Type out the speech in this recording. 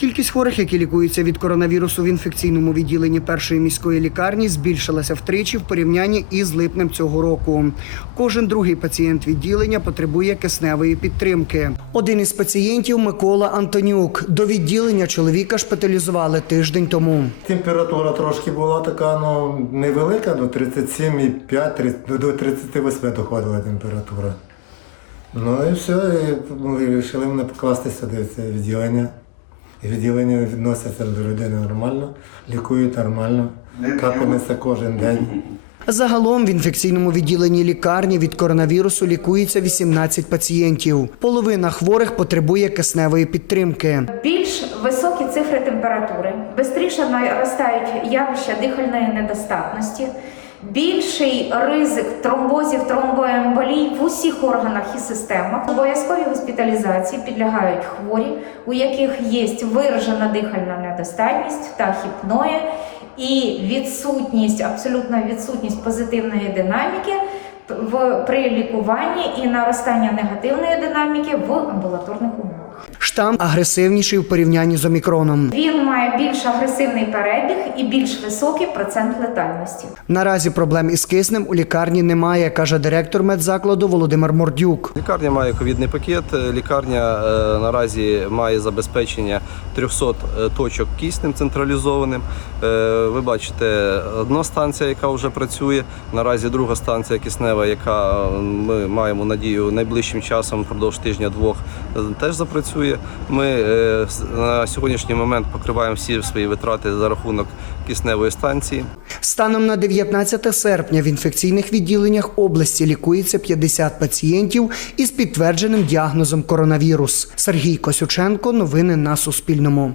Кількість хворих, які лікуються від коронавірусу в інфекційному відділенні першої міської лікарні, збільшилася втричі в порівнянні із липнем цього року. Кожен другий пацієнт відділення потребує кисневої підтримки. Один із пацієнтів Микола Антонюк. До відділення чоловіка шпиталізували тиждень тому. Температура трошки була така, ну невелика, до 37,5, 30, до 38 доходила температура. Ну і все, і вирішили мене покласти сюди це відділення. І відділення відносяться до людини нормально, лікують нормально, капельниця кожен день. Загалом в інфекційному відділенні лікарні від коронавірусу лікується 18 пацієнтів. Половина хворих потребує кисневої підтримки. Більш високі цифри температури, швидше наростають явища дихальної недостатності, більший ризик тромбозів, тромбоемболій в усіх органах і системах. Обов'язковій госпіталізації підлягають хворі, у яких є виражена дихальна недостатність та хіпноя і відсутність, абсолютна відсутність позитивної динаміки в при лікуванні і наростання негативної динаміки в амбулаторних умовах. Штам агресивніший в порівнянні з омікроном. Він має більш агресивний перебіг і більш високий процент летальності. Наразі проблем із киснем у лікарні немає, каже директор медзакладу Володимир Мордюк. Лікарня має ковідний пакет. Лікарня е, наразі має забезпечення 300 точок киснем централізованим. Е, Ви бачите, одна станція, яка вже працює. Наразі друга станція киснева, яка е, ми маємо надію найближчим часом, впродовж тижня-двох, е, теж запрацює. Ми е, на сьогоднішній момент покриваємо всі свої витрати за рахунок кисневої станції. Станом на 19 серпня в інфекційних відділеннях області лікується 50 пацієнтів із підтвердженим діагнозом коронавірус. Сергій Косюченко. Новини на Суспільному.